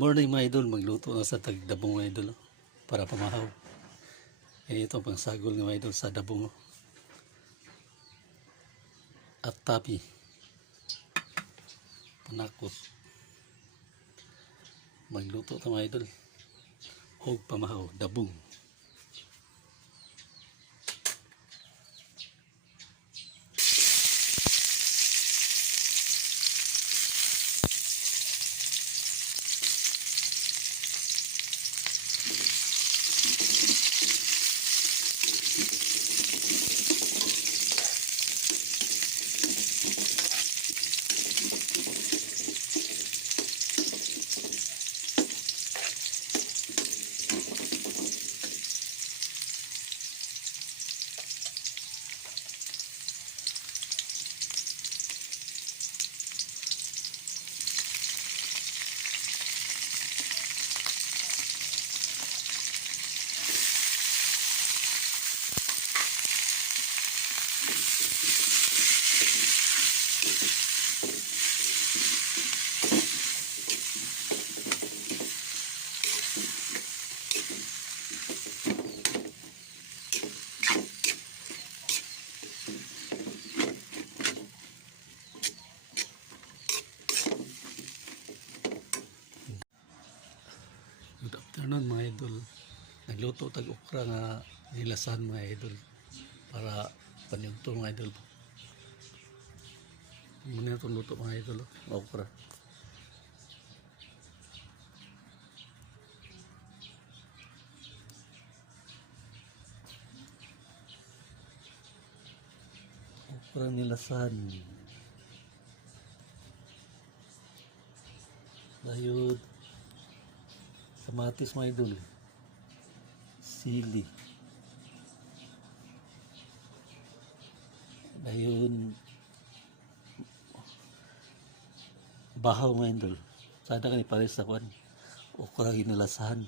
morning mga idol, magluto na sa tagdabong mga idol para pamahaw. Ito pang sagol ng mga idol sa dabong at tapi panakot. Magluto ito mga idol og pamahaw, dabong. Good afternoon mga idol. Nagluto tag okra nga nilasan mga idol para paniugto mga idol. Muna itong luto mga idol, okra. Okra nilasan. Dayod kamatis mga idol, sili, dayon bahaw mga idol. Sada ka ni pares sa kwan okra ginalasahan.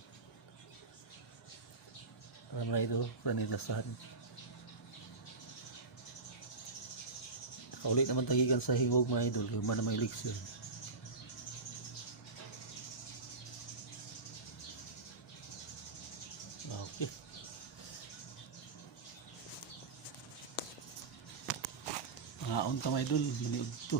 Para mga idol, okra nilasahan. Kaulit naman tagigan sa hingog mga idol, human na may elixir. Okay. Ngaon ta mga idol, maniud to.